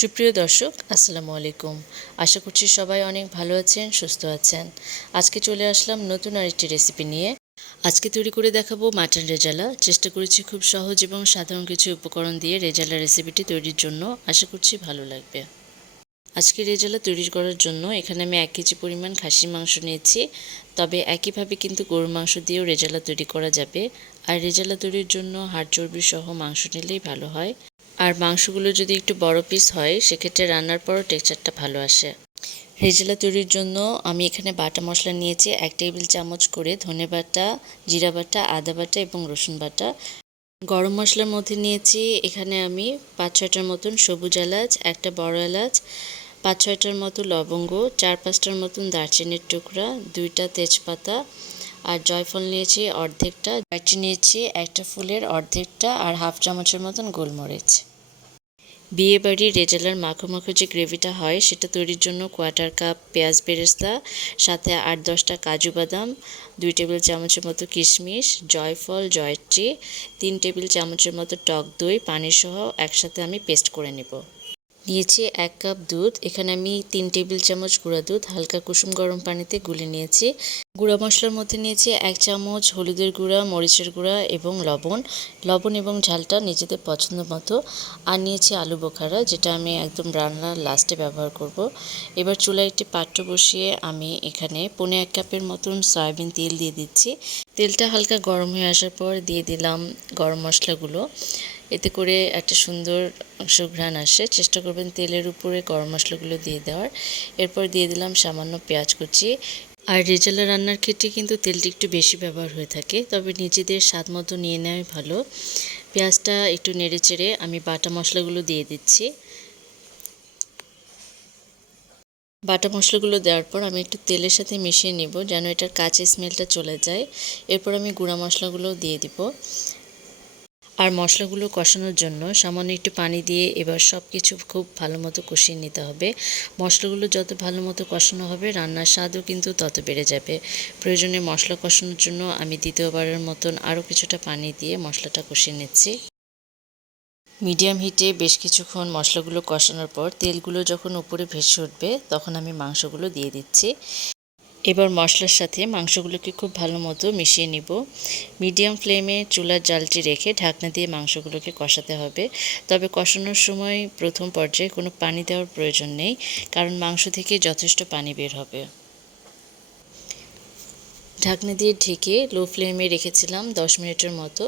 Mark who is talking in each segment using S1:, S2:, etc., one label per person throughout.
S1: সুপ্রিয় দর্শক, আসসালামু আলাইকুম। আশা করছি সবাই অনেক ভালো আছেন, সুস্থ আছেন। আজকে চলে আসলাম নতুন আরেকটি রেসিপি নিয়ে। আজকে তৈরি করে দেখাবো মাটন রেজালা। চেষ্টা করেছি খুব সহজ এবং সাধারণ কিছু উপকরণ দিয়ে রেজালা রেসিপিটি তৈরির জন্য। আশা করছি ভালো লাগবে। আজকে রেজালা তৈরি করার জন্য এখানে আমি এক কেজি পরিমাণ খাসির মাংস নিয়েছি। তবে একইভাবে কিন্তু গরুর মাংস দিয়েও রেজালা তৈরি করা যাবে। আর রেজালা তৈরির জন্য হাড় চর্বি সহ মাংস নিলেই ভালো হয়। আর মাংসগুলো যদি একটু বড় পিস হয়, সেক্ষেত্রে রান্নার পরও টেক্সচারটা ভালো আসে। রেজালা তৈরির জন্য আমি এখানে বাটা মশলা নিয়েছি, এক টেবিল চামচ করে ধনে বাটা, জিরা বাটা, আদা বাটা এবং রসুন বাটা। গরম মশলার মধ্যে নিয়েছি, এখানে আমি পাঁচ ছয়টার মতন সবুজ এলাচ, একটা বড় এলাচ, পাঁচ ছয়টার মতো লবঙ্গ, চার পাঁচটার মতন দারচিনির টুকরা, দুইটা তেজপাতা আর জয়ফল নিয়েছি অর্ধেকটা। দারচিনি নিয়েছি, একটা ফুলের অর্ধেকটা আর হাফ চামচের মতন গোলমরিচ। বিয়ে বাড়ির রেজালার মাখো যে গ্রেভিটা হয়, সেটা তৈরির জন্য কোয়াটার কাপ, পেঁয়াজ বেরেস্তা, সাথে আট দশটা কাজু বাদাম, দুই টেবিল চামচের মতো কিশমিশ, জয়ফল, জয়ত্রী, তিন টেবিল চামচের মতো টক দই পানি সহ একসাথে আমি পেস্ট করে নেব। নিয়েছি এক কাপ দুধ। এখানে আমি তিন টেবিল চামচ গুঁড়া দুধ, হালকা কুসুম গরম পানিতে গুলে নিয়েছি। গুঁড়া মশলার মধ্যে নিয়েছি এক চামচ হলুদের গুঁড়া, মরিচের গুঁড়া এবং লবণ। লবণ এবং ঝালটা নিজেদের পছন্দ মতো। আর নিয়েছি আলু বোখারা, যেটা আমি একদম রান্নার লাস্টে ব্যবহার করব। এবার চুলায় একটি পাত্র বসিয়ে আমি এখানে পনে এক কাপের মতন সয়াবিন তেল দিয়ে দিচ্ছি। তেলটা হালকা গরম হয়ে আসার পর দিয়ে দিলাম গরম মশলাগুলো। এতে করে একটা সুন্দর সুঘ্রাণ আসে। চেষ্টা করবেন তেলের উপরে গরম মশলাগুলো দিয়ে দেওয়ার। এরপর দিয়ে দিলাম সামান্য পেঁয়াজ কুচি। আর রেজালা রান্নার ক্ষেত্রে কিন্তু তেলটি একটু বেশি ব্যবহার হয়ে থাকে, তবে নিজেদের স্বাদ মতো নিয়ে নেওয়াই ভালো। পেঁয়াজটা একটু নেড়ে চেড়ে আমি বাটা মশলাগুলো দিয়ে দিচ্ছি। বাটা মশলাগুলো দেওয়ার পর আমি একটু তেলের সাথে মিশিয়ে নেব যেন এটার কাঁচা স্মেলটা চলে যায়। এরপর আমি গুঁড়া মশলাগুলো দিয়ে দিব। আর মশলাগুলো কষানোর জন্য সামান্য একটু পানি দিয়ে এবার সব কিছু খুব ভালো মতো কষিয়ে নিতে হবে। মশলাগুলো যত ভালো মতো কষানো হবে, রান্নার স্বাদও কিন্তু তত বেড়ে যাবে। প্রয়োজনে মশলা কষানোর জন্য আমি দ্বিতীয়বারের মতন আরও কিছুটা পানি দিয়ে মশলাটা কষিয়ে নিচ্ছি। মিডিয়াম হিটে বেশ কিছুক্ষণ মশলাগুলো কষানোর পর তেলগুলো যখন উপরে ভেসে উঠবে, তখন আমি মাংসগুলো দিয়ে দিচ্ছি। এবার মশলার সাথে মাংসগুলোকে খুব ভালো মতো মিশিয়ে নিব। মিডিয়াম ফ্লেমে চুলার জালটি রেখে ঢাকনা দিয়ে মাংসগুলোকে কষাতে হবে। তবে কষানোর সময় প্রথম পর্যায়ে কোনো পানি দেওয়ার প্রয়োজন নেই, কারণ মাংস থেকে যথেষ্ট পানি বের হবে। ঢাকনা দিয়ে ঢেকে লো ফ্লেমে রেখেছিলাম দশ মিনিটের মতো।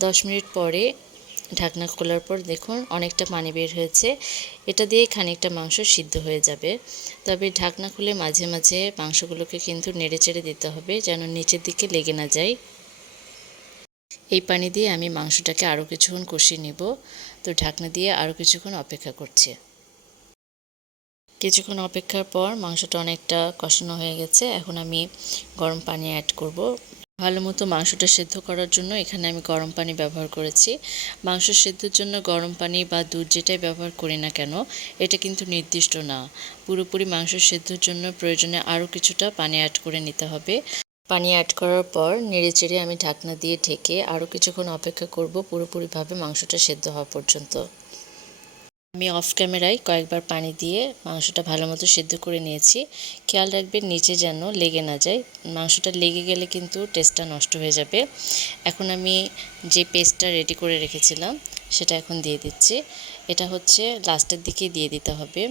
S1: দশ মিনিট পরে ঢাকনা খোলার পর দেখুন অনেকটা পানি বের হয়েছে। এটা দিয়ে খানিকটা মাংস সিদ্ধ হয়ে যাবে। তবে ঢাকনা খুলে মাঝে মাঝে মাংসগুলোকে কিন্তু নেড়ে চেড়ে দিতে হবে যেন নিচের দিকে লেগে না যায়। এই পানি দিয়ে আমি মাংসটাকে আরও কিছুক্ষণ কষিয়ে নিব। তো ঢাকনা দিয়ে আরও কিছুক্ষণ অপেক্ষা করছি। কিছুক্ষণ অপেক্ষার পর মাংসটা অনেকটা কষানো হয়ে গেছে। এখন আমি গরম পানি অ্যাড করব। ভালো মতো মাংসটা সেদ্ধ করার জন্য এখানে আমি গরম পানি ব্যবহার করেছি। মাংস সেদ্ধর জন্য গরম পানি বা দুধ যেটাই ব্যবহার করি না কেন, এটা কিন্তু নির্দিষ্ট না। পুরোপুরি মাংস সেদ্ধর জন্য প্রয়োজনে আরও কিছুটা পানি অ্যাড করে নিতে হবে। পানি অ্যাড করার পর নেড়ে চেড়ে আমি ঢাকনা দিয়ে ঢেকে আরও কিছুক্ষণ অপেক্ষা করব পুরোপুরিভাবে মাংসটা সেদ্ধ হওয়া পর্যন্ত। আমি অফ ক্যামেরায় কয়েকবার পানি দিয়ে মাংসটা ভালো মতো সেদ্ধ করে নিয়েছি। খেয়াল রাখবেন নিচে যেন লেগে না যায়। মাংসটা লেগে গেলে কিন্তু টেস্টটা নষ্ট হয়ে যাবে। এখন আমি যে পেস্টটা রেডি করে রেখেছিলাম, সেটা এখন দিয়ে দিচ্ছি। এটা হচ্ছে লাস্টের দিকে দিয়ে দিতে হবে।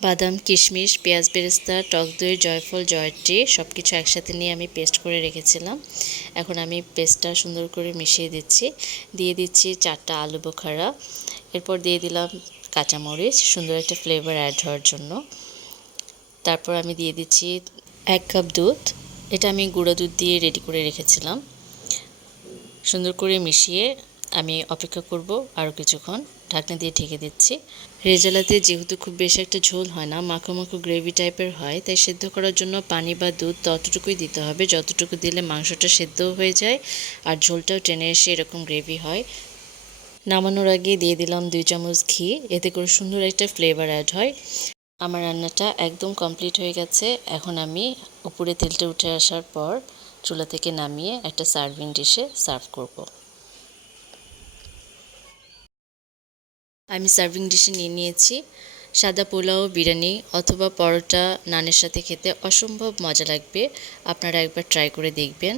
S1: বাদাম, কিশমিশ, পেঁয়াজ বেরেস্তা, টক দই, জয়ফল, জয়ত্রী সব কিছু একসাথে নিয়ে আমি পেস্ট করে রেখেছিলাম। এখন আমি পেস্টটা সুন্দর করে মিশিয়ে দিচ্ছি। দিয়ে দিচ্ছি চারটা আলু বোখারা। এরপর দিয়ে দিলাম কাঁচামরিচ, সুন্দর একটা ফ্লেভার অ্যাড হওয়ার জন্য। তারপর আমি দিয়ে দিচ্ছি এক কাপ দুধ। এটা আমি গুঁড়ো দুধ দিয়ে রেডি করে রেখেছিলাম। সুন্দর করে মিশিয়ে আমি অপেক্ষা করব আরও কিছুক্ষণ। ঢাকনা দিয়ে ঢেকে দিচ্ছি। রেজালাতে যেহেতু খুব বেশি একটা ঝোল হয় না, মাখো মাখো গ্রেভি টাইপের হয়, তাই সেদ্ধ করার জন্য পানি বা দুধ ততটুকুই দিতে হবে। যতটুকু দিলে মাংসটা সেদ্ধ হয়ে যায় আর ঝোলটাও টেনে এসে এরকম গ্রেভি হয়। নামানোর আগে দিয়ে দিলাম দুই চামচ ঘি। এতে করে সুন্দর একটা ফ্লেভার অ্যাড হয়। আমার রান্নাটা একদম কমপ্লিট হয়ে গেছে। এখন আমি উপরে তেলটা উঠে আসার পর চুলা থেকে নামিয়ে একটা সার্ভিং ডিশে সার্ভ করব। আমি সার্ভিং ডিশে নিয়ে নিয়েছি। সাদা পোলাও, বিরিয়ানি অথবা পরোটা নানের সাথে খেতে অসম্ভব মজা লাগবে। আপনারা একবার ট্রাই করে দেখবেন।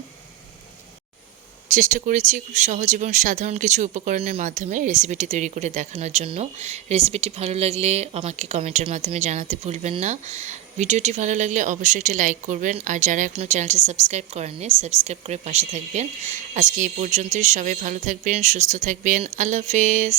S1: চেষ্টা করেছি খুব সহজ এবং সাধারণ কিছু উপকরণের মাধ্যমে রেসিপিটি তৈরি করে দেখানোর জন্য। রেসিপিটি ভালো লাগলে আমাকে কমেন্টের মাধ্যমে জানাতে ভুলবেন না। ভিডিওটি ভালো লাগলে অবশ্যই একটি লাইক করবেন। আর যারা এখনও চ্যানেলটি সাবস্ক্রাইব করেননি সাবস্ক্রাইব করে পাশে থাকবেন। আজকে এই পর্যন্তই। সবাই ভালো থাকবেন, সুস্থ থাকবেন। আল্লাহ হাফেজ।